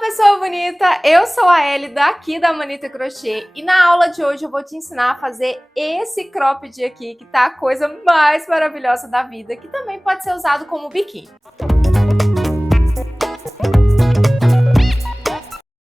Pessoa bonita, eu sou a Ellie daqui da Manita Crochê e na aula de hoje eu vou te ensinar a fazer esse cropped aqui, que tá a coisa mais maravilhosa da vida, que também pode ser usado como biquíni.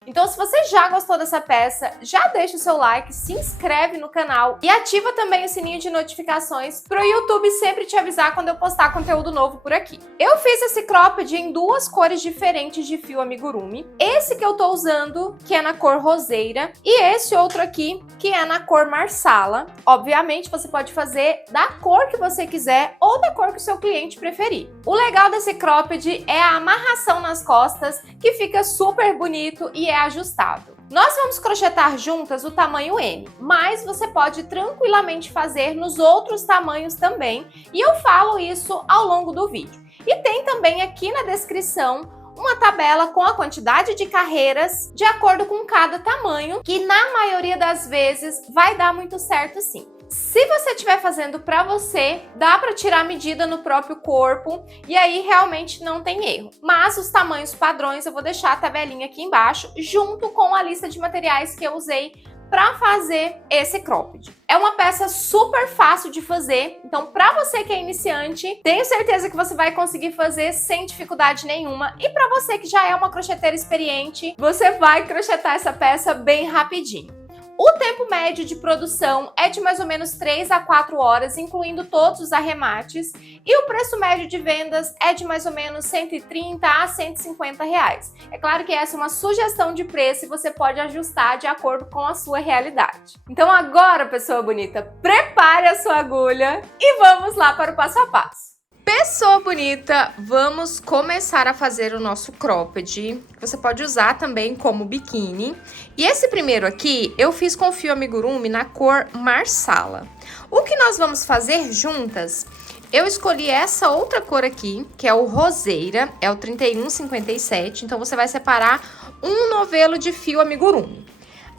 Então, se você já gostou dessa peça, já deixa o seu like, se inscreve no canal e ativa também o sininho de notificações para o YouTube sempre te avisar quando eu postar conteúdo novo por aqui. Eu fiz esse cropped em duas cores diferentes de fio amigurumi. Esse que eu tô usando, que é na cor roseira, e esse outro aqui, que é na cor marsala. Obviamente, você pode fazer da cor que você quiser ou da cor que o seu cliente preferir. O legal desse cropped é a amarração nas costas, que fica super bonito e é ajustável. Nós vamos crochetar juntas o tamanho M, mas você pode tranquilamente fazer nos outros tamanhos também, e eu falo isso ao longo do vídeo. E tem também aqui na descrição uma tabela com a quantidade de carreiras de acordo com cada tamanho, que na maioria das vezes vai dar muito certo sim. Se você estiver fazendo para você, dá para tirar a medida no próprio corpo e aí realmente não tem erro. Mas os tamanhos padrões eu vou deixar a tabelinha aqui embaixo, junto com a lista de materiais que eu usei para fazer esse cropped. É uma peça super fácil de fazer, então para você que é iniciante, tenho certeza que você vai conseguir fazer sem dificuldade nenhuma. E para você que já é uma crocheteira experiente, você vai crochetar essa peça bem rapidinho. O tempo médio de produção é de mais ou menos 3 a 4 horas, incluindo todos os arremates, e o preço médio de vendas é de mais ou menos 130 a 150 reais. É claro que essa é uma sugestão de preço e você pode ajustar de acordo com a sua realidade. Então agora, pessoa bonita, prepare a sua agulha e vamos lá para o passo a passo. Pessoa bonita, vamos começar a fazer o nosso cropped, que você pode usar também como biquíni. E esse primeiro aqui, eu fiz com fio amigurumi na cor marsala. O que nós vamos fazer juntas, eu escolhi essa outra cor aqui, que é o roseira, é o 3157, então você vai separar um novelo de fio amigurumi.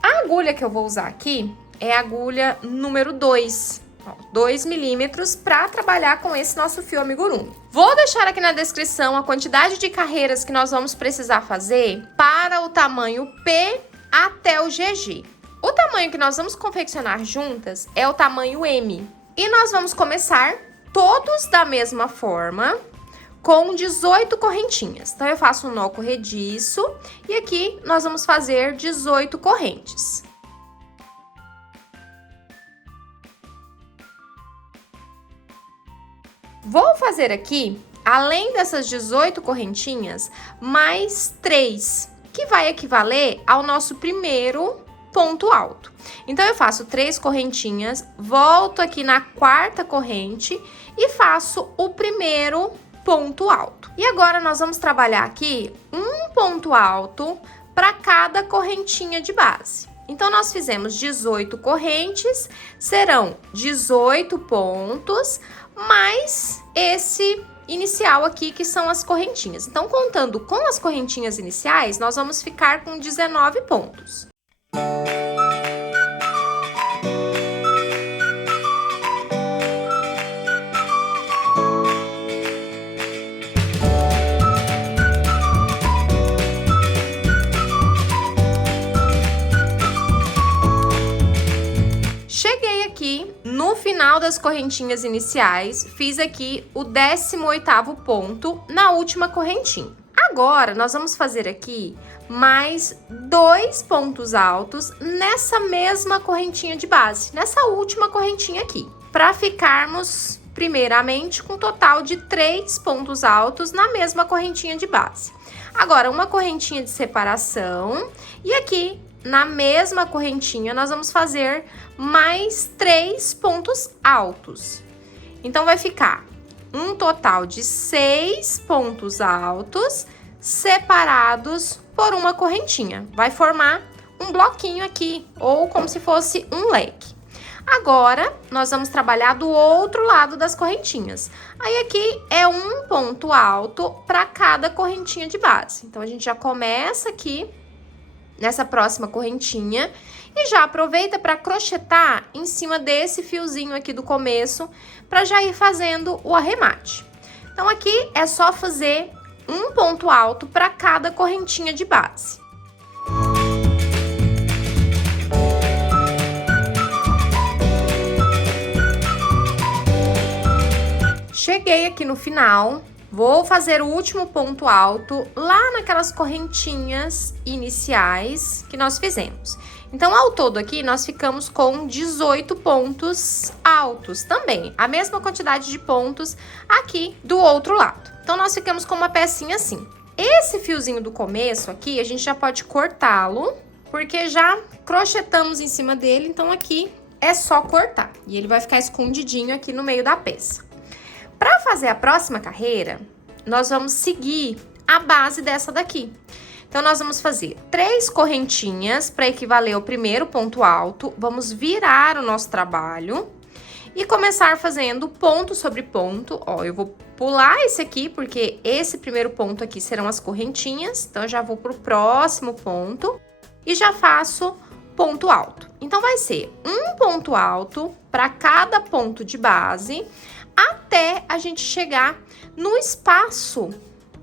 A agulha que eu vou usar aqui é a agulha número 2. 2 milímetros para trabalhar com esse nosso fio amigurumi. Vou deixar aqui na descrição a quantidade de carreiras que nós vamos precisar fazer para o tamanho P até o GG. O tamanho que nós vamos confeccionar juntas é o tamanho M. E nós vamos começar todos da mesma forma, com 18 correntinhas. Então, eu faço um nó corrediço e aqui nós vamos fazer 18 correntes. Vou fazer aqui, além dessas 18 correntinhas, mais 3, que vai equivaler ao nosso primeiro ponto alto. Então, eu faço 3 correntinhas, volto aqui na quarta corrente e faço o primeiro ponto alto. E agora, nós vamos trabalhar aqui um ponto alto para cada correntinha de base. Então, nós fizemos 18 correntes, serão 18 pontos, mais esse inicial aqui, que são as correntinhas. Então, contando com as correntinhas iniciais, nós vamos ficar com 19 pontos. Cheguei aqui no final das correntinhas iniciais, fiz aqui o 18º ponto na última correntinha. Agora, nós vamos fazer aqui mais 2 pontos altos nessa mesma correntinha de base, nessa última correntinha aqui, para ficarmos, primeiramente, com um total de 3 pontos altos na mesma correntinha de base. Agora, uma correntinha de separação e aqui, na mesma correntinha, nós vamos fazer mais 3 pontos altos. Então, vai ficar um total de 6 pontos altos separados por uma correntinha. Vai formar um bloquinho aqui, ou como se fosse um leque. Agora, nós vamos trabalhar do outro lado das correntinhas. Aí, aqui é um ponto alto para cada correntinha de base. Então, a gente já começa aqui nessa próxima correntinha e já aproveita para crochetar em cima desse fiozinho aqui do começo, para já ir fazendo o arremate. Então, aqui é só fazer um ponto alto para cada correntinha de base. Cheguei aqui no final, vou fazer o último ponto alto lá naquelas correntinhas iniciais que nós fizemos. Então, ao todo aqui, nós ficamos com 18 pontos altos também. A mesma quantidade de pontos aqui do outro lado. Então, nós ficamos com uma pecinha assim. Esse fiozinho do começo aqui, a gente já pode cortá-lo, porque já crochetamos em cima dele. Então, aqui é só cortar. E ele vai ficar escondidinho aqui no meio da peça. Para fazer a próxima carreira, nós vamos seguir a base dessa daqui. Então, nós vamos fazer 3 correntinhas para equivaler ao primeiro ponto alto. Vamos virar o nosso trabalho e começar fazendo ponto sobre ponto. Ó, eu vou pular esse aqui, porque esse primeiro ponto aqui serão as correntinhas. Então, eu já vou pro próximo ponto e já faço ponto alto. Então, vai ser um ponto alto para cada ponto de base, até a gente chegar no espaço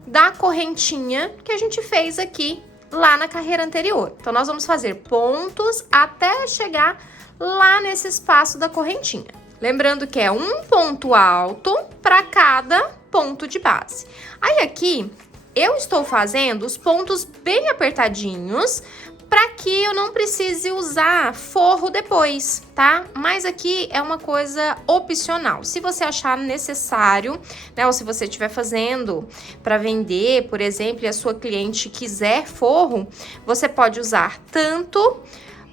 da correntinha que a gente fez aqui lá na carreira anterior. Então, nós vamos fazer pontos até chegar lá nesse espaço da correntinha. Lembrando que é um ponto alto para cada ponto de base. Aí, aqui, eu estou fazendo os pontos bem apertadinhos para que eu não precise usar forro depois, tá? Mas aqui é uma coisa opcional. Se você achar necessário, né, ou se você estiver fazendo para vender, por exemplo, e a sua cliente quiser forro, você pode usar tanto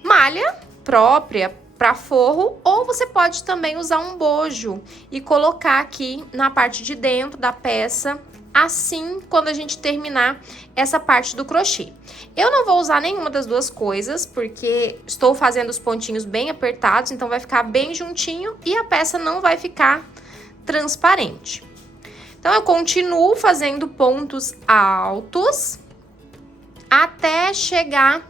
malha própria para forro, ou você pode também usar um bojo e colocar aqui na parte de dentro da peça, assim, quando a gente terminar essa parte do crochê. Eu não vou usar nenhuma das duas coisas, porque estou fazendo os pontinhos bem apertados, então vai ficar bem juntinho e a peça não vai ficar transparente. Então, eu continuo fazendo pontos altos até chegar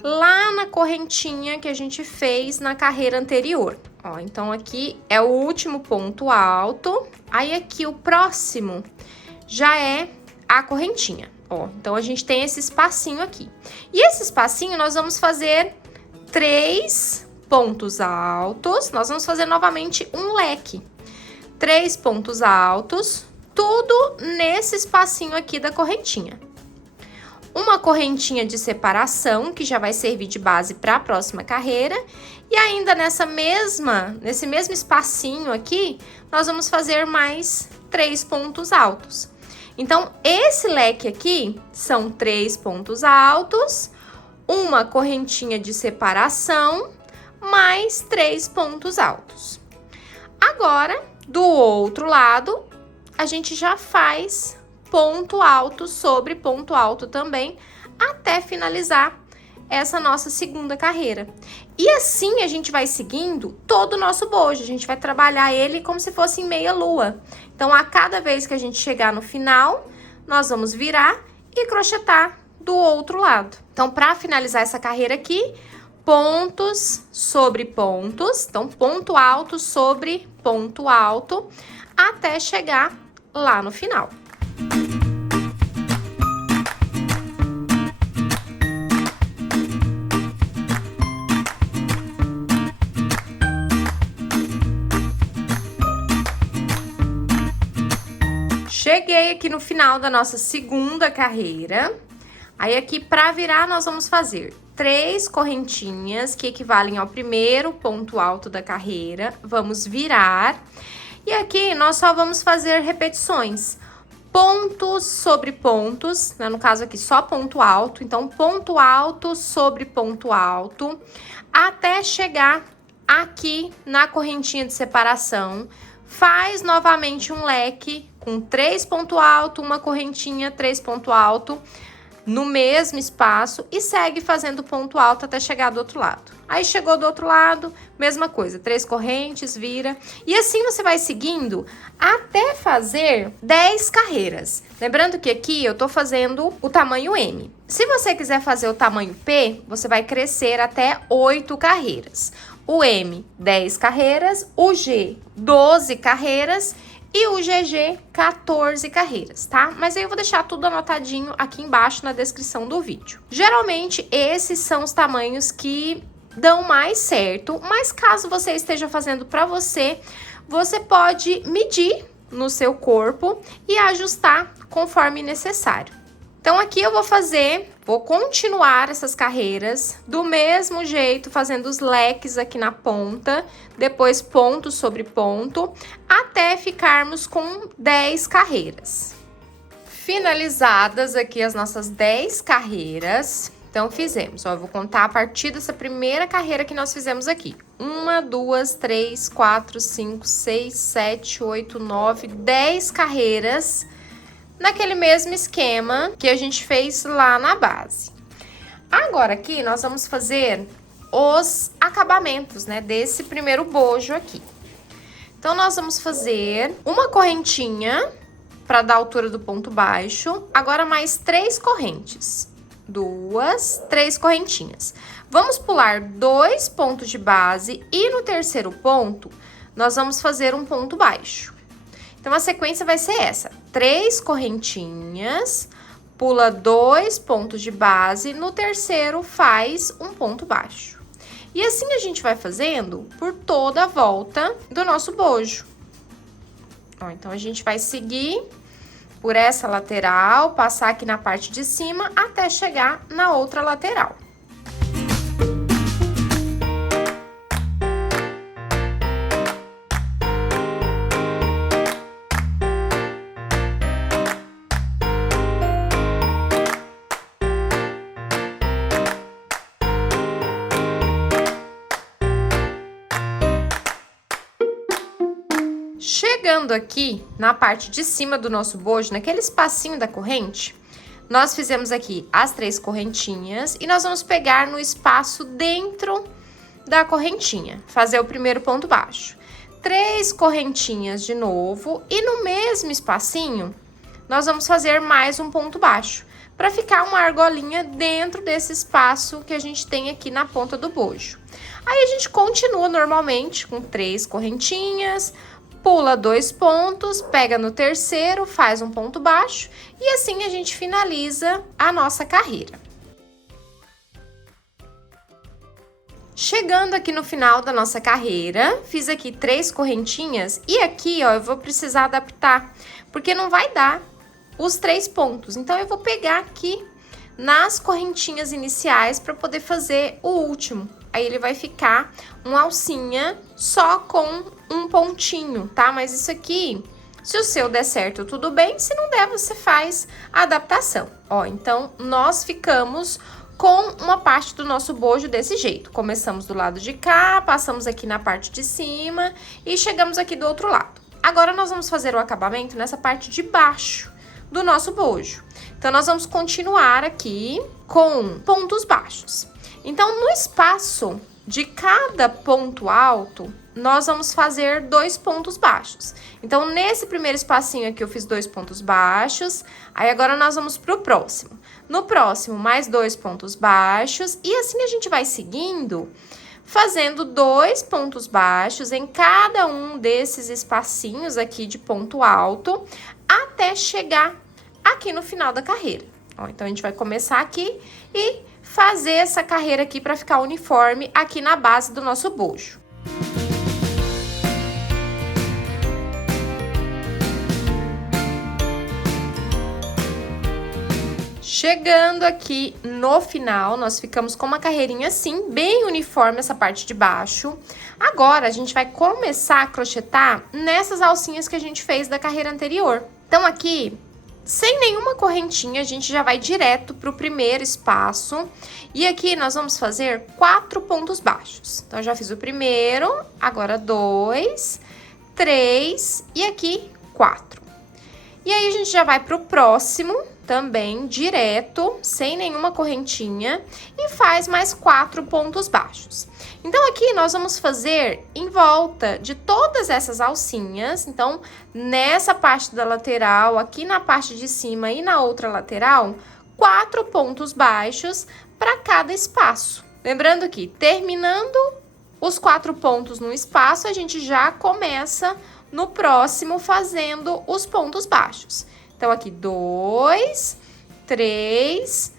lá na correntinha que a gente fez na carreira anterior. Ó, então, aqui é o último ponto alto, aí aqui o próximo já é a correntinha, ó. Então, a gente tem esse espacinho aqui. E esse espacinho, nós vamos fazer 3 pontos altos. Nós vamos fazer novamente um leque. 3 pontos altos, tudo nesse espacinho aqui da correntinha. Uma correntinha de separação, que já vai servir de base para a próxima carreira. E ainda nesse mesmo espacinho aqui, nós vamos fazer mais 3 pontos altos. Então, esse leque aqui são 3 pontos altos, uma correntinha de separação, mais 3 pontos altos. Agora, do outro lado, a gente já faz ponto alto sobre ponto alto também, até finalizar essa nossa segunda carreira. E assim a gente vai seguindo todo o nosso bojo, a gente vai trabalhar ele como se fosse em meia lua. Então, a cada vez que a gente chegar no final, nós vamos virar e crochetar do outro lado. Então, para finalizar essa carreira aqui, pontos sobre pontos, então ponto alto sobre ponto alto, até chegar lá no final. Cheguei aqui no final da nossa segunda carreira. Aí, aqui, para virar, nós vamos fazer 3 correntinhas, que equivalem ao primeiro ponto alto da carreira. Vamos virar. E aqui, nós só vamos fazer repetições. Pontos sobre pontos, né? No caso aqui, só ponto alto. Então, ponto alto sobre ponto alto, até chegar aqui na correntinha de separação. Faz novamente um leque com 3 pontos altos, uma correntinha, 3 pontos altos no mesmo espaço e segue fazendo ponto alto até chegar do outro lado. Aí, chegou do outro lado, mesma coisa, 3 correntes, vira. E assim você vai seguindo até fazer 10 carreiras. Lembrando que aqui eu tô fazendo o tamanho M. Se você quiser fazer o tamanho P, você vai crescer até 8 carreiras. O M, 10 carreiras, o G, 12 carreiras e o GG, 14 carreiras, tá? Mas aí eu vou deixar tudo anotadinho aqui embaixo na descrição do vídeo. Geralmente, esses são os tamanhos que dão mais certo, mas caso você esteja fazendo para você, você pode medir no seu corpo e ajustar conforme necessário. Então aqui eu vou continuar essas carreiras do mesmo jeito, fazendo os leques aqui na ponta, depois ponto sobre ponto, até ficarmos com 10 carreiras. Finalizadas aqui as nossas 10 carreiras, então fizemos, ó, eu vou contar a partir dessa primeira carreira que nós fizemos aqui. 1, 2, 3, 4, 5, 6, 7, 8, 9, 10 carreiras naquele mesmo esquema que a gente fez lá na base. Agora aqui nós vamos fazer os acabamentos, né, desse primeiro bojo aqui. Então nós vamos fazer uma correntinha para dar a altura do ponto baixo, agora mais 3 correntes. 2, 3 correntinhas. Vamos pular 2 pontos de base e no terceiro ponto nós vamos fazer um ponto baixo. Então a sequência vai ser essa: 3 correntinhas, pula 2 pontos de base, no terceiro faz um ponto baixo. E assim a gente vai fazendo por toda a volta do nosso bojo. Ó, então a gente vai seguir por essa lateral, passar aqui na parte de cima até chegar na outra lateral. Chegando aqui na parte de cima do nosso bojo, naquele espacinho da corrente, nós fizemos aqui as 3 correntinhas e nós vamos pegar no espaço dentro da correntinha, fazer o primeiro ponto baixo. 3 correntinhas de novo e no mesmo espacinho, nós vamos fazer mais um ponto baixo, para ficar uma argolinha dentro desse espaço que a gente tem aqui na ponta do bojo. Aí a gente continua normalmente com 3 correntinhas, pula 2 pontos, pega no terceiro, faz um ponto baixo e assim a gente finaliza a nossa carreira. Chegando aqui no final da nossa carreira, fiz aqui 3 correntinhas e aqui, ó, eu vou precisar adaptar, porque não vai dar os 3 pontos. Então, eu vou pegar aqui nas correntinhas iniciais para poder fazer o último. Aí, ele vai ficar uma alcinha só com um pontinho, tá? Mas isso aqui, se o seu der certo, tudo bem. Se não der, você faz a adaptação. Ó, então, nós ficamos com uma parte do nosso bojo desse jeito. Começamos do lado de cá, passamos aqui na parte de cima e chegamos aqui do outro lado. Agora, nós vamos fazer o acabamento nessa parte de baixo do nosso bojo. Então, nós vamos continuar aqui com pontos baixos. Então, no espaço de cada ponto alto, nós vamos fazer 2 pontos baixos. Então, nesse primeiro espacinho aqui, eu fiz 2 pontos baixos. Aí, agora, nós vamos pro próximo. No próximo, mais 2 pontos baixos. E assim a gente vai seguindo, fazendo 2 pontos baixos em cada um desses espacinhos aqui de ponto alto, até chegar aqui no final da carreira. Ó, então, a gente vai começar aqui e fazer essa carreira aqui para ficar uniforme aqui na base do nosso bojo. Chegando aqui no final, nós ficamos com uma carreirinha assim, bem uniforme essa parte de baixo. Agora, a gente vai começar a crochetar nessas alcinhas que a gente fez da carreira anterior. Então, aqui, sem nenhuma correntinha, a gente já vai direto pro primeiro espaço. E aqui, nós vamos fazer 4 pontos baixos. Então, eu já fiz o primeiro, agora 2, 3 e aqui 4. E aí, a gente já vai pro próximo também direto, sem nenhuma correntinha, e faz mais 4 pontos baixos. Então, aqui nós vamos fazer em volta de todas essas alcinhas. Então, nessa parte da lateral, aqui na parte de cima e na outra lateral, 4 pontos baixos para cada espaço. Lembrando que, terminando os 4 pontos no espaço, a gente já começa no próximo fazendo os pontos baixos. Então, aqui 2, 3,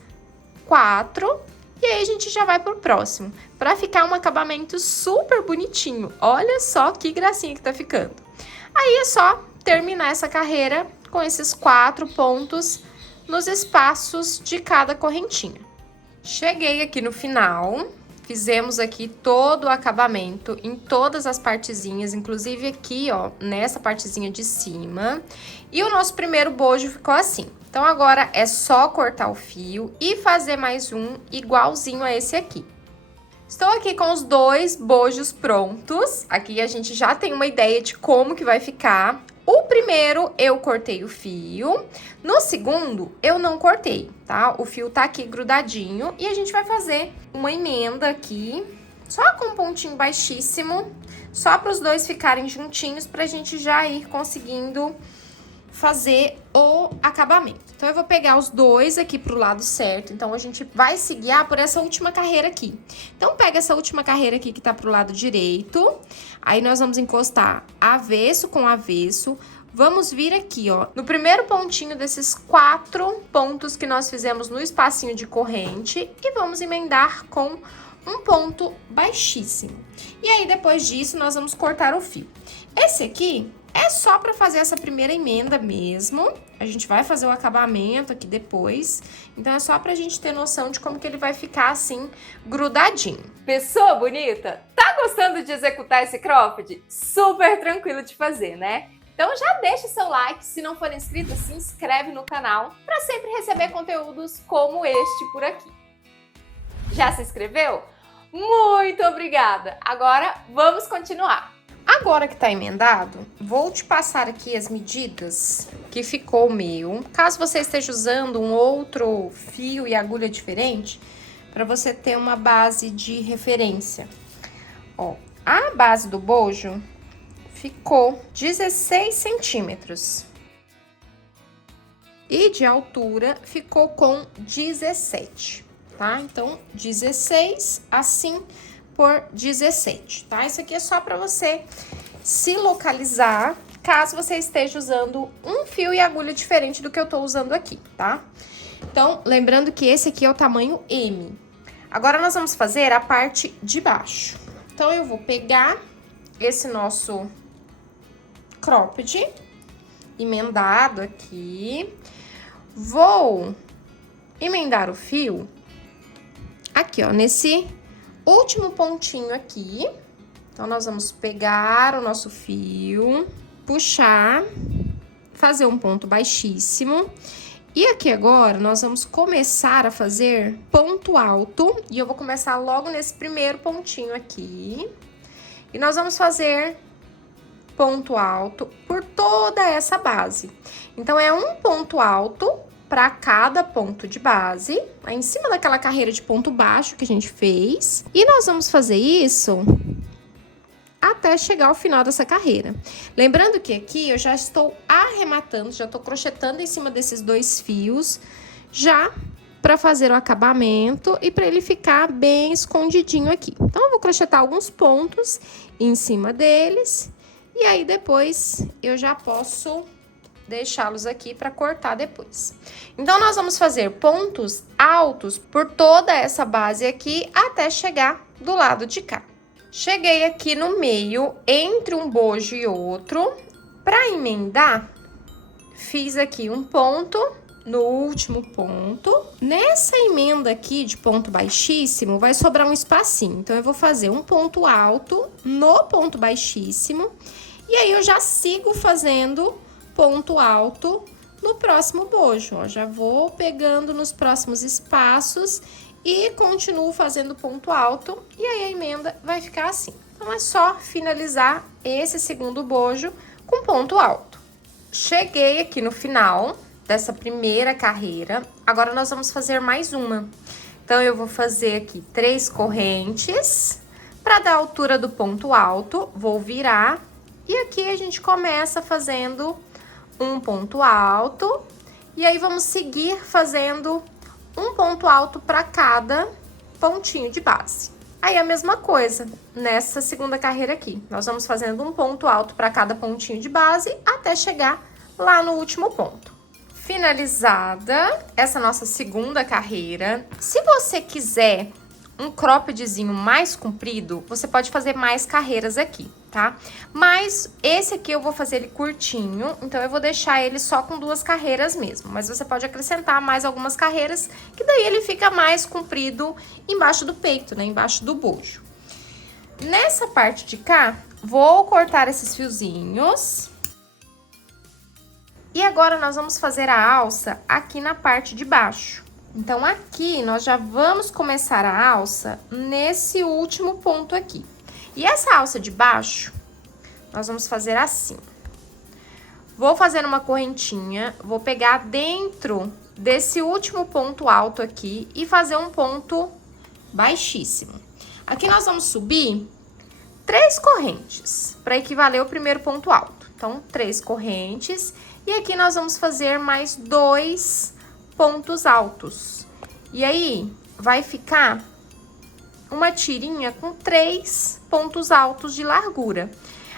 4, e aí a gente já vai pro próximo, para ficar um acabamento super bonitinho. Olha só que gracinha que tá ficando. Aí é só terminar essa carreira com esses 4 pontos nos espaços de cada correntinha. Cheguei aqui no final, fizemos aqui todo o acabamento em todas as partezinhas, inclusive aqui, ó, nessa partezinha de cima. E o nosso primeiro bojo ficou assim. Então, agora é só cortar o fio e fazer mais um igualzinho a esse aqui. Estou aqui com os 2 bojos prontos. Aqui a gente já tem uma ideia de como que vai ficar. O primeiro eu cortei o fio, no segundo eu não cortei, tá? O fio tá aqui grudadinho e a gente vai fazer uma emenda aqui, só com um pontinho baixíssimo, só para os 2 ficarem juntinhos pra gente já ir conseguindo fazer o acabamento. Então, eu vou pegar os 2 aqui pro lado certo, então a gente vai se guiar por essa última carreira aqui. Então, pega essa última carreira aqui que tá pro lado direito, aí nós vamos encostar avesso com avesso, vamos vir aqui, ó, no primeiro pontinho desses 4 pontos que nós fizemos no espacinho de corrente e vamos emendar com um ponto baixíssimo. E aí, depois disso, nós vamos cortar o fio. Esse aqui é só para fazer essa primeira emenda mesmo. A gente vai fazer o acabamento aqui depois. Então, é só pra gente ter noção de como que ele vai ficar assim, grudadinho. Pessoa bonita? Tá gostando de executar esse cropped? Super tranquilo de fazer, né? Então, já deixa seu like. Se não for inscrito, se inscreve no canal para sempre receber conteúdos como este por aqui. Já se inscreveu? Muito obrigada! Agora, vamos continuar. Agora que tá emendado, vou te passar aqui as medidas que ficou o meu. Caso você esteja usando um outro fio e agulha diferente, para você ter uma base de referência. Ó, a base do bojo ficou 16 centímetros. E de altura ficou com 17, tá? Então, 16 assim por 17, tá? Isso aqui é só para você se localizar, caso você esteja usando um fio e agulha diferente do que eu tô usando aqui, tá? Então, lembrando que esse aqui é o tamanho M. Agora, nós vamos fazer a parte de baixo. Então, eu vou pegar esse nosso cropped, emendado aqui, vou emendar o fio aqui, ó, nesse último pontinho aqui. Então, nós vamos pegar o nosso fio, puxar, fazer um ponto baixíssimo. E aqui agora, nós vamos começar a fazer ponto alto. E eu vou começar logo nesse primeiro pontinho aqui. E nós vamos fazer ponto alto por toda essa base. Então, é um ponto alto para cada ponto de base, aí em cima daquela carreira de ponto baixo que a gente fez. E nós vamos fazer isso até chegar ao final dessa carreira. Lembrando que aqui eu já estou arrematando, já estou crochetando em cima desses 2 fios, já para fazer o acabamento e para ele ficar bem escondidinho aqui. Então, eu vou crochetar alguns pontos em cima deles, e aí depois eu já posso deixá-los aqui para cortar depois. Então, nós vamos fazer pontos altos por toda essa base aqui até chegar do lado de cá. Cheguei aqui no meio, entre um bojo e outro. Para emendar, fiz aqui um ponto no último ponto. Nessa emenda aqui de ponto baixíssimo, vai sobrar um espacinho. Então, eu vou fazer um ponto alto no ponto baixíssimo. E aí, eu já sigo fazendo ponto alto no próximo bojo, ó. Já vou pegando nos próximos espaços e continuo fazendo ponto alto, e aí a emenda vai ficar assim. Então, é só finalizar esse segundo bojo com ponto alto. Cheguei aqui no final dessa primeira carreira, agora nós vamos fazer mais uma. Então, eu vou fazer aqui 3 correntes, para dar a altura do ponto alto, vou virar, e aqui a gente começa fazendo um ponto alto, e aí vamos seguir fazendo um ponto alto para cada pontinho de base. Aí, a mesma coisa nessa segunda carreira aqui. Nós vamos fazendo um ponto alto para cada pontinho de base até chegar lá no último ponto. Finalizada essa nossa segunda carreira, se você quiser um croppedzinho mais comprido, você pode fazer mais carreiras aqui. tá? Mas esse aqui eu vou fazer ele curtinho, então eu vou deixar ele só com 2 carreiras mesmo. Mas você pode acrescentar mais algumas carreiras, que daí ele fica mais comprido embaixo do peito, né? Embaixo do bojo. Nessa parte de cá, vou cortar esses fiozinhos. E agora nós vamos fazer a alça aqui na parte de baixo. Então, aqui nós já vamos começar a alça nesse último ponto aqui. E essa alça de baixo, nós vamos fazer assim. Vou fazer uma correntinha, vou pegar dentro desse último ponto alto aqui e fazer um ponto baixíssimo. Aqui nós vamos subir 3 correntes, para equivaler ao primeiro ponto alto. Então, 3 correntes, e aqui nós vamos fazer mais 2 pontos altos. E aí, vai ficar uma tirinha com 3 pontos altos de largura.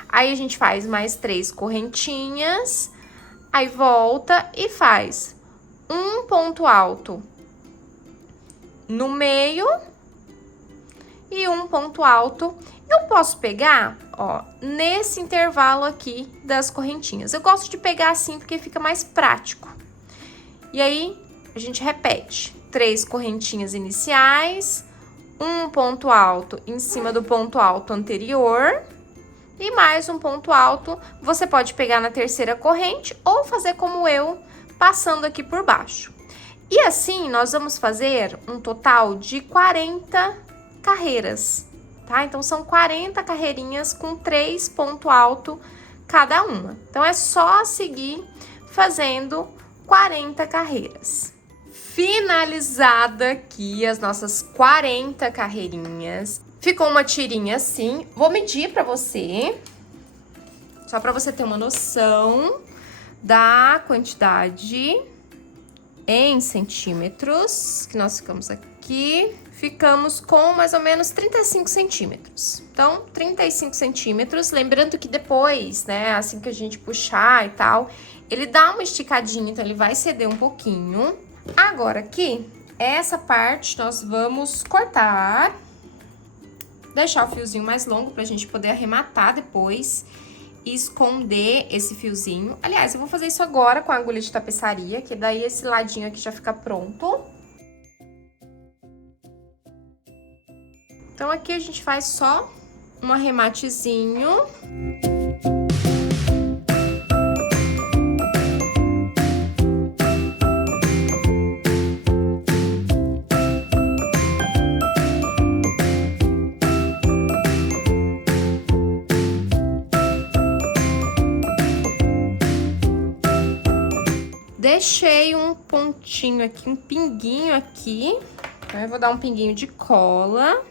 Aí, a gente faz mais 3 correntinhas, aí volta e faz um ponto alto no meio e um ponto alto. Eu posso pegar, ó, nesse intervalo aqui das correntinhas. Eu gosto de pegar assim porque fica mais prático. E aí, a gente repete 3 correntinhas iniciais, um ponto alto em cima do ponto alto anterior e mais um ponto alto. Você pode pegar na terceira corrente ou fazer como eu, passando aqui por baixo. E assim, nós vamos fazer um total de 40 carreiras, tá? Então, são 40 carreirinhas com 3 pontos altos cada uma. Então, é só seguir fazendo 40 carreiras. Finalizada aqui as nossas 40 carreirinhas. Ficou uma tirinha assim. Vou medir pra você, só pra você ter uma noção da quantidade em centímetros que nós ficamos aqui. Ficamos com mais ou menos 35 centímetros. Então, 35 centímetros. Lembrando que depois, né, assim que a gente puxar e tal, ele dá uma esticadinha, então ele vai ceder um pouquinho. Agora aqui, essa parte nós vamos cortar, deixar o fiozinho mais longo pra gente poder arrematar depois e esconder esse fiozinho. Aliás, eu vou fazer isso agora com a agulha de tapeçaria, que daí esse ladinho aqui já fica pronto. Então, aqui a gente faz só um arrematezinho. Deixei um pontinho aqui, um pinguinho aqui. Então, eu vou dar um pinguinho de cola.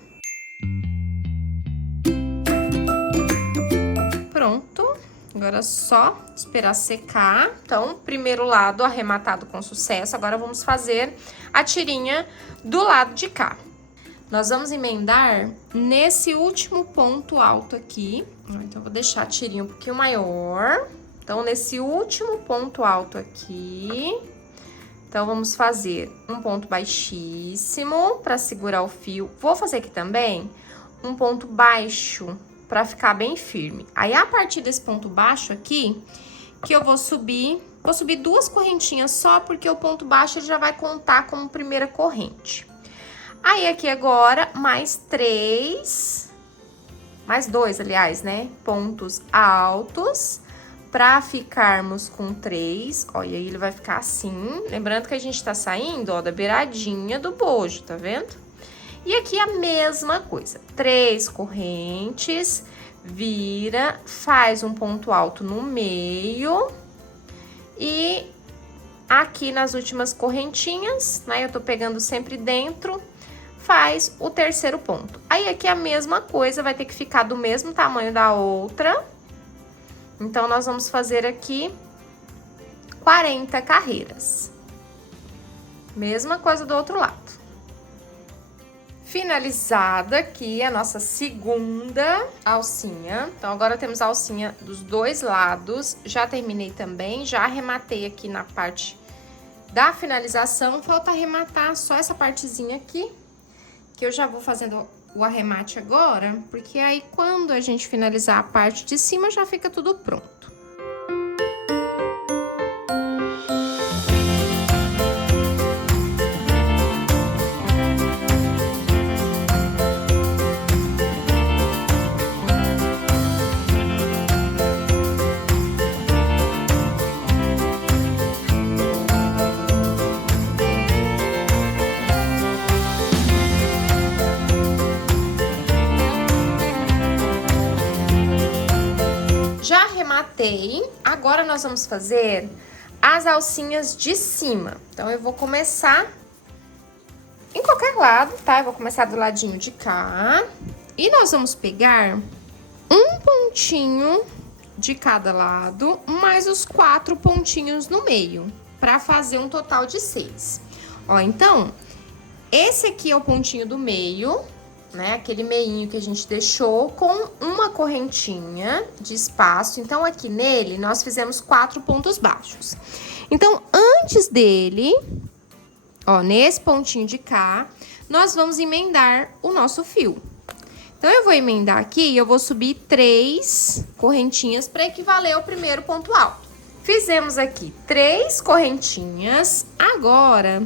Pronto. Agora é só esperar secar. Então, primeiro lado arrematado com sucesso. Agora, vamos fazer a tirinha do lado de cá. Nós vamos emendar nesse último ponto alto aqui. Então, eu vou deixar a tirinha um pouquinho maior. Então, nesse último ponto alto aqui, então, vamos fazer um ponto baixíssimo para segurar o fio. Vou fazer aqui também um ponto baixo para ficar bem firme. Aí, a partir desse ponto baixo aqui, que eu vou subir 2 correntinhas só, porque o ponto baixo ele já vai contar como primeira corrente. Aí, aqui agora, mais 2, aliás, né, pontos altos, pra ficarmos com 3, ó, e aí ele vai ficar assim. Lembrando que a gente tá saindo, ó, da beiradinha do bojo, tá vendo? E aqui a mesma coisa, 3 correntes, vira, faz um ponto alto no meio e aqui nas últimas correntinhas, né, eu tô pegando sempre dentro, faz o terceiro ponto. Aí aqui a mesma coisa, vai ter que ficar do mesmo tamanho da outra. Então, nós vamos fazer aqui 40 carreiras. Mesma coisa do outro lado. Finalizada aqui a nossa segunda alcinha. Então, agora temos a alcinha dos 2 lados. Já terminei também, já arrematei aqui na parte da finalização. Falta arrematar só essa partezinha aqui, que eu já vou fazendo o arremate agora, porque aí quando a gente finalizar a parte de cima já fica tudo pronto. Já arrematei, agora nós vamos fazer as alcinhas de cima. Então, eu vou começar em qualquer lado, tá? Eu vou começar do ladinho de cá. E nós vamos pegar um pontinho de cada lado, mais os 4 pontinhos no meio, pra fazer um total de 6. Ó, então, esse aqui é o pontinho do meio, né? Aquele meinho que a gente deixou com uma correntinha de espaço. Então, aqui nele, nós fizemos 4 pontos baixos. Então, antes dele, ó, nesse pontinho de cá, nós vamos emendar o nosso fio. Então, eu vou emendar aqui e eu vou subir 3 correntinhas para equivaler ao primeiro ponto alto. Fizemos aqui 3 correntinhas. Agora,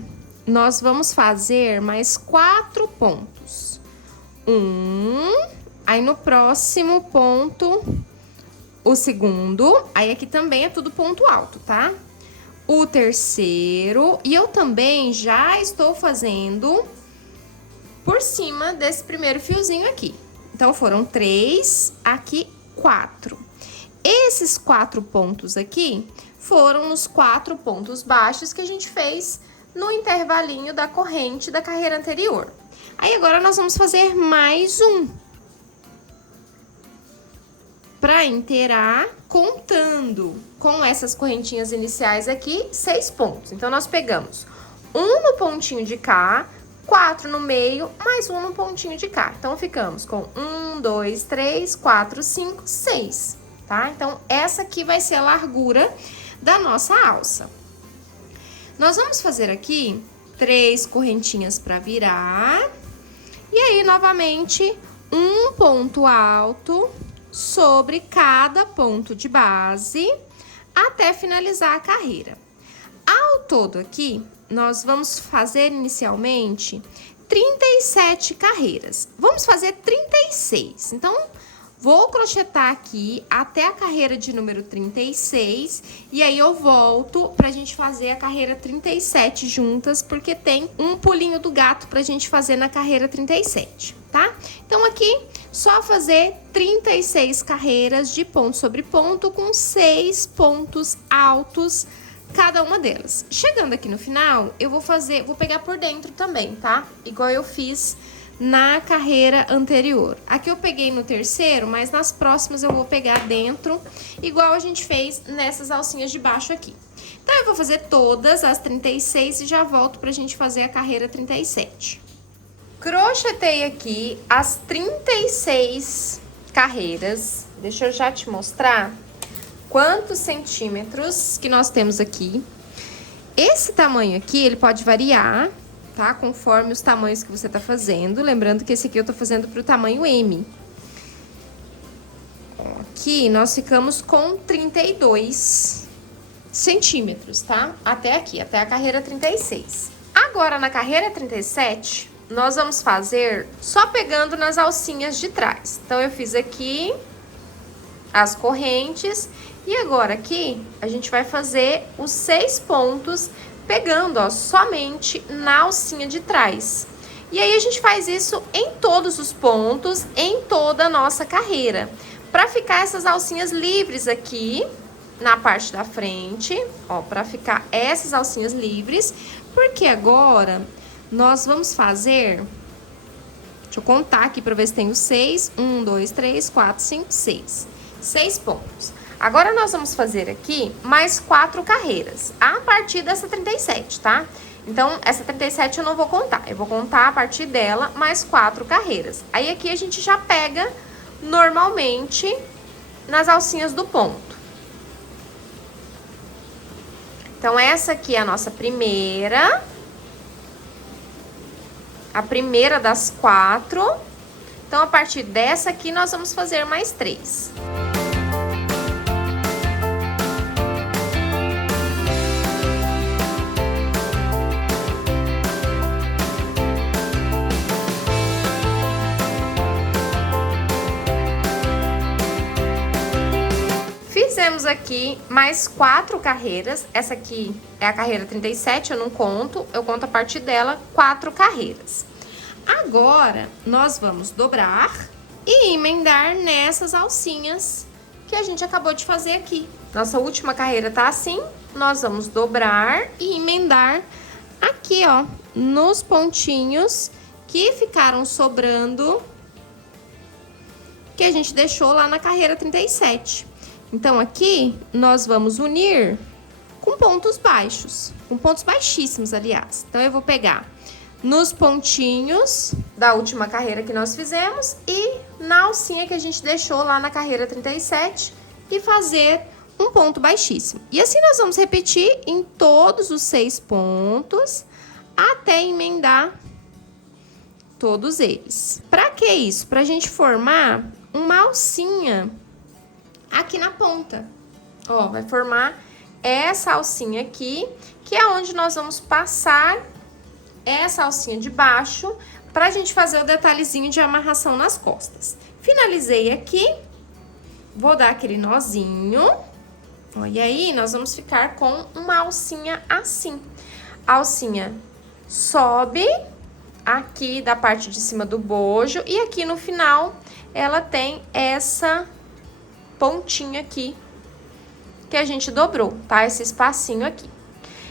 nós vamos fazer mais 4 pontos. Aí no próximo ponto, o segundo, aí aqui também é tudo ponto alto, tá? O terceiro, e eu também já estou fazendo por cima desse primeiro fiozinho aqui. Então, foram 3, aqui 4. Esses 4 pontos aqui foram os 4 pontos baixos que a gente fez no intervalinho da corrente da carreira anterior. Aí, agora, nós vamos fazer mais um. Para inteirar, contando com essas correntinhas iniciais aqui, 6 pontos. Então, nós pegamos um no pontinho de cá, 4 no meio, mais um no pontinho de cá. Então, ficamos com 1, 2, 3, 4, 5, 6, tá? Então, essa aqui vai ser a largura da nossa alça. Nós vamos fazer aqui 3 correntinhas para virar. E aí, novamente, um ponto alto sobre cada ponto de base até finalizar a carreira. Ao todo aqui, nós vamos fazer inicialmente 37 carreiras. Vamos fazer 36. Então, vou crochetar aqui até a carreira de número 36 e aí eu volto pra gente fazer a carreira 37 juntas, porque tem um pulinho do gato pra gente fazer na carreira 37, tá? Então, aqui, só fazer 36 carreiras de ponto sobre ponto com 6 pontos altos cada uma delas. Chegando aqui no final, eu vou pegar por dentro também, tá? Igual eu fiz na carreira anterior. Aqui eu peguei no terceiro, mas nas próximas eu vou pegar dentro, igual a gente fez nessas alcinhas de baixo aqui. Então, eu vou fazer todas as 36 e já volto pra gente fazer a carreira 37. Crochetei aqui as 36 carreiras. Deixa eu já te mostrar quantos centímetros que nós temos aqui. Esse tamanho aqui, ele pode variar, tá? Conforme os tamanhos que você tá fazendo. Lembrando que esse aqui eu tô fazendo pro tamanho M. Aqui, nós ficamos com 32 centímetros, tá? Até aqui, até a carreira 36. Agora, na carreira 37, nós vamos fazer só pegando nas alcinhas de trás. Então, eu fiz aqui as correntes e agora aqui a gente vai fazer os 6 pontos pegando, ó, somente na alcinha de trás. E aí, a gente faz isso em todos os pontos, em toda a nossa carreira, para ficar essas alcinhas livres aqui na parte da frente, ó, para ficar essas alcinhas livres, porque agora nós vamos fazer, deixa eu contar aqui para ver se tem os 6, 1, 2, 3, 4, 5, 6. 6 pontos. Agora, nós vamos fazer aqui mais 4 carreiras, a partir dessa 37, tá? Então, essa 37 eu não vou contar, eu vou contar a partir dela mais 4 carreiras. Aí, aqui a gente já pega normalmente nas alcinhas do ponto. Então, essa aqui é a nossa primeira. A primeira das 4. Então, a partir dessa aqui, nós vamos fazer mais 3. Fizemos aqui mais 4 carreiras. Essa aqui é a carreira 37, eu não conto, eu conto a partir dela 4 carreiras. Agora, nós vamos dobrar e emendar nessas alcinhas que a gente acabou de fazer aqui. Nossa última carreira tá assim, nós vamos dobrar e emendar aqui, ó, nos pontinhos que ficaram sobrando, que a gente deixou lá na carreira 37. Então, aqui, nós vamos unir com pontos baixos, com pontos baixíssimos, aliás. Então, eu vou pegar nos pontinhos da última carreira que nós fizemos e na alcinha que a gente deixou lá na carreira 37 e fazer um ponto baixíssimo. E assim, nós vamos repetir em todos os 6 pontos até emendar todos eles. Pra que isso? Pra gente formar uma alcinha aqui na ponta. Ó, vai formar essa alcinha aqui, que é onde nós vamos passar essa alcinha de baixo pra gente fazer o detalhezinho de amarração nas costas. Finalizei aqui, vou dar aquele nozinho, ó, e aí nós vamos ficar com uma alcinha assim. A alcinha sobe aqui da parte de cima do bojo e aqui no final ela tem essa pontinha aqui que a gente dobrou, tá? Esse espacinho aqui.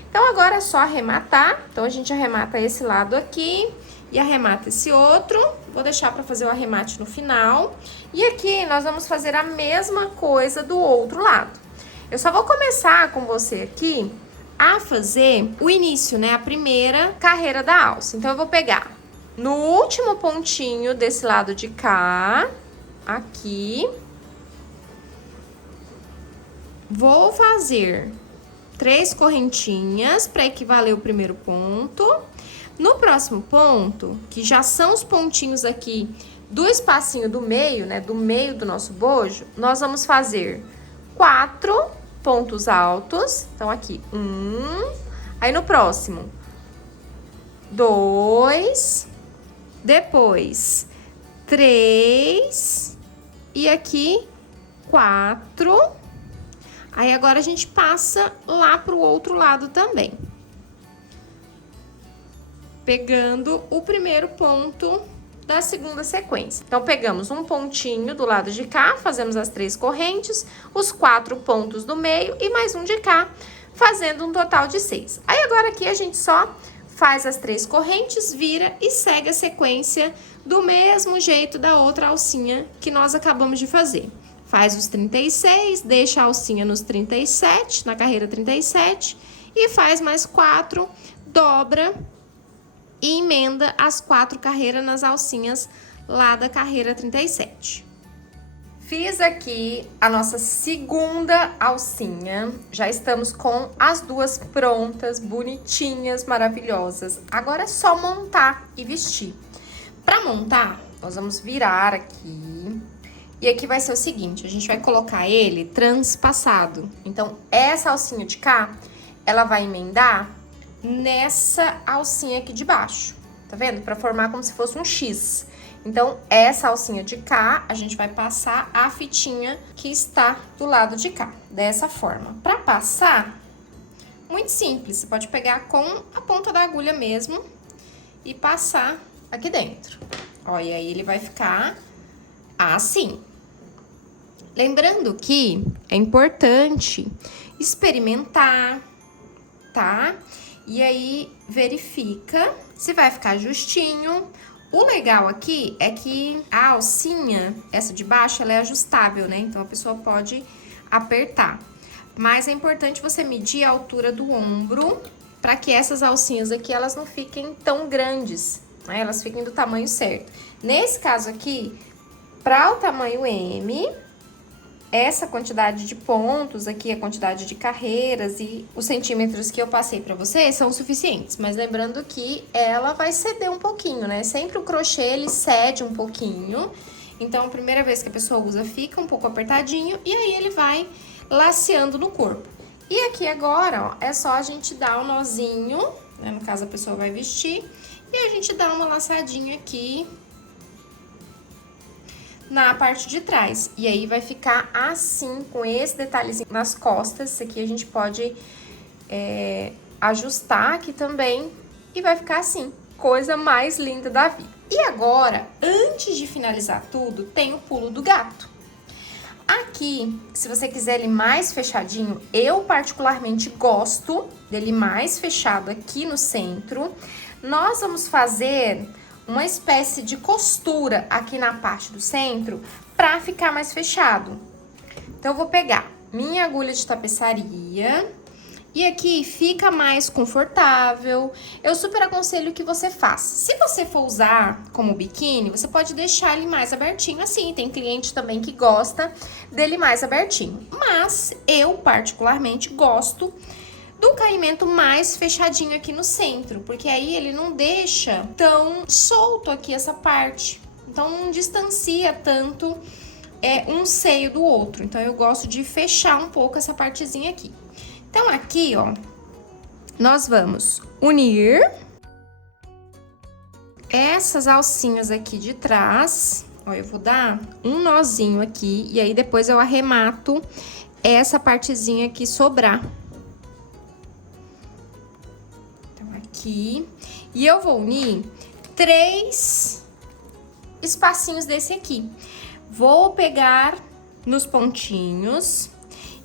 Então, agora é só arrematar. Então, a gente arremata esse lado aqui e arremata esse outro. Vou deixar pra fazer o arremate no final. E aqui, nós vamos fazer a mesma coisa do outro lado. Eu só vou começar com você aqui a fazer o início, né? A primeira carreira da alça. Então, eu vou pegar no último pontinho desse lado de cá, aqui. Vou fazer 3 correntinhas para equivaler o primeiro ponto. No próximo ponto, que já são os pontinhos aqui do espacinho do meio, né, do meio do nosso bojo, nós vamos fazer 4 pontos altos. Então, aqui, 1. Aí, no próximo, 2. Depois, 3. E aqui, 4. Aí, agora, a gente passa lá pro outro lado também. Pegando o primeiro ponto da segunda sequência. Então, pegamos um pontinho do lado de cá, fazemos as 3 correntes, os 4 pontos do meio e mais um de cá, fazendo um total de 6. Aí, agora, aqui, a gente só faz as 3 correntes, vira e segue a sequência do mesmo jeito da outra alcinha que nós acabamos de fazer. Faz os 36, deixa a alcinha nos 37, na carreira 37, e faz mais 4, dobra e emenda as 4 carreiras nas alcinhas lá da carreira 37. Fiz aqui a nossa segunda alcinha, já estamos com as 2 prontas, bonitinhas, maravilhosas. Agora é só montar e vestir. Para montar, nós vamos virar aqui. E aqui vai ser o seguinte, a gente vai colocar ele transpassado. Então, essa alcinha de cá, ela vai emendar nessa alcinha aqui de baixo. Tá vendo? Pra formar como se fosse um X. Então, essa alcinha de cá, a gente vai passar a fitinha que está do lado de cá. Dessa forma. Pra passar, muito simples. Você pode pegar com a ponta da agulha mesmo e passar aqui dentro. Ó, e aí ele vai ficar assim. Lembrando que é importante experimentar, tá? E aí, verifica se vai ficar justinho. O legal aqui é que a alcinha, essa de baixo, ela é ajustável, né? Então, a pessoa pode apertar. Mas é importante você medir a altura do ombro para que essas alcinhas aqui, elas não fiquem tão grandes, né? Elas fiquem do tamanho certo. Nesse caso aqui, para o tamanho M, essa quantidade de pontos aqui, a quantidade de carreiras e os centímetros que eu passei pra vocês são suficientes. Mas lembrando que ela vai ceder um pouquinho, né? Sempre o crochê, ele cede um pouquinho. Então, a primeira vez que a pessoa usa, fica um pouco apertadinho e aí ele vai laceando no corpo. E aqui agora, ó, é só a gente dar um nozinho, né? No caso, a pessoa vai vestir. E a gente dá uma laçadinha aqui na parte de trás. E aí, vai ficar assim, com esse detalhezinho nas costas. Isso aqui a gente pode ajustar aqui também. E vai ficar assim, coisa mais linda da vida. E agora, antes de finalizar tudo, tem o pulo do gato. Aqui, se você quiser ele mais fechadinho, eu particularmente gosto dele mais fechado aqui no centro. Nós vamos fazer uma espécie de costura aqui na parte do centro pra ficar mais fechado. Então, eu vou pegar minha agulha de tapeçaria e aqui fica mais confortável. Eu super aconselho que você faça. Se você for usar como biquíni, você pode deixar ele mais abertinho assim. Tem cliente também que gosta dele mais abertinho. Mas eu particularmente gosto do caimento mais fechadinho aqui no centro, porque aí ele não deixa tão solto aqui essa parte. Então, não distancia tanto um seio do outro. Então, eu gosto de fechar um pouco essa partezinha aqui. Então, aqui, ó, nós vamos unir essas alcinhas aqui de trás. Ó, eu vou dar um nozinho aqui e aí depois eu arremato essa partezinha que sobrar. Então, aqui. E eu vou unir 3 espacinhos desse aqui. Vou pegar nos pontinhos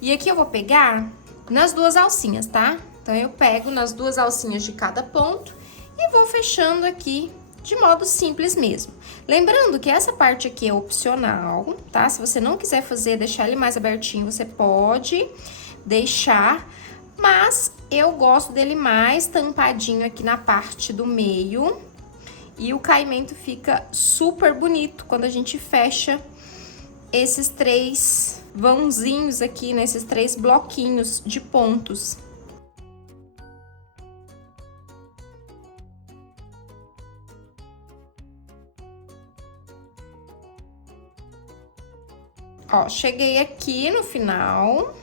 e aqui eu vou pegar nas 2 alcinhas, tá? Então, eu pego nas 2 alcinhas de cada ponto e vou fechando aqui de modo simples mesmo. Lembrando que essa parte aqui é opcional, tá? Se você não quiser fazer, deixar ele mais abertinho, você pode deixar. Mas eu gosto dele mais tampadinho aqui na parte do meio. E o caimento fica super bonito quando a gente fecha esses 3 vãozinhos aqui, nesses 3 bloquinhos de pontos. Ó, cheguei aqui no final.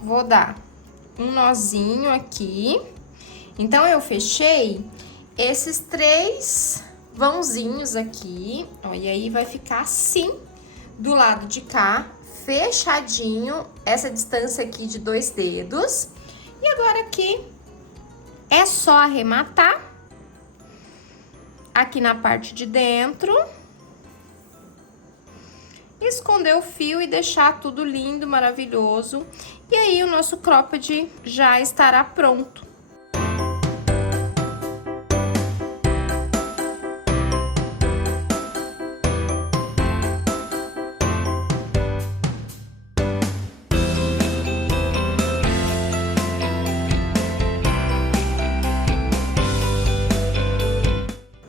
Vou dar um nozinho aqui. Então, eu fechei esses 3 vãozinhos aqui, ó, e aí vai ficar assim do lado de cá, fechadinho, essa distância aqui de 2 dedos. E agora aqui é só arrematar aqui na parte de dentro, esconder o fio e deixar tudo lindo, maravilhoso. E aí o nosso cropped já estará pronto.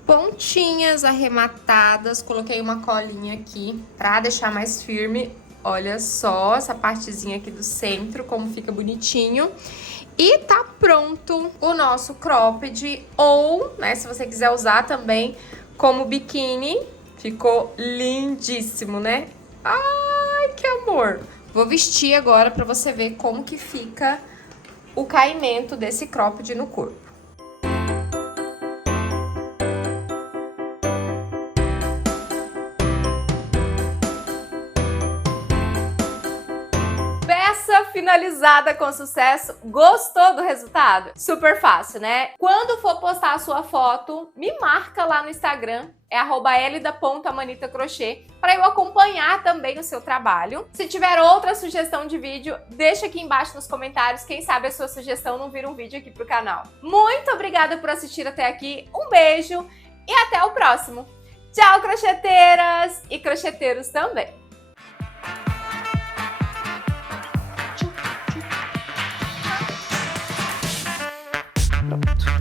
Pontinhas arrematadas, coloquei uma colinha aqui pra deixar mais firme. Olha só essa partezinha aqui do centro, como fica bonitinho. E tá pronto o nosso cropped, ou, né, se você quiser usar também como biquíni. Ficou lindíssimo, né? Ai, que amor! Vou vestir agora pra você ver como que fica o caimento desse cropped no corpo. Finalizada com sucesso. Gostou do resultado? Super fácil, né? Quando for postar a sua foto, me marca lá no Instagram, é @elida.amanitacrochê, para eu acompanhar também o seu trabalho. Se tiver outra sugestão de vídeo, deixa aqui embaixo nos comentários, quem sabe a sua sugestão não vira um vídeo aqui pro canal. Muito obrigada por assistir até aqui, um beijo e até o próximo. Tchau, crocheteiras e crocheteiros também! Pronto.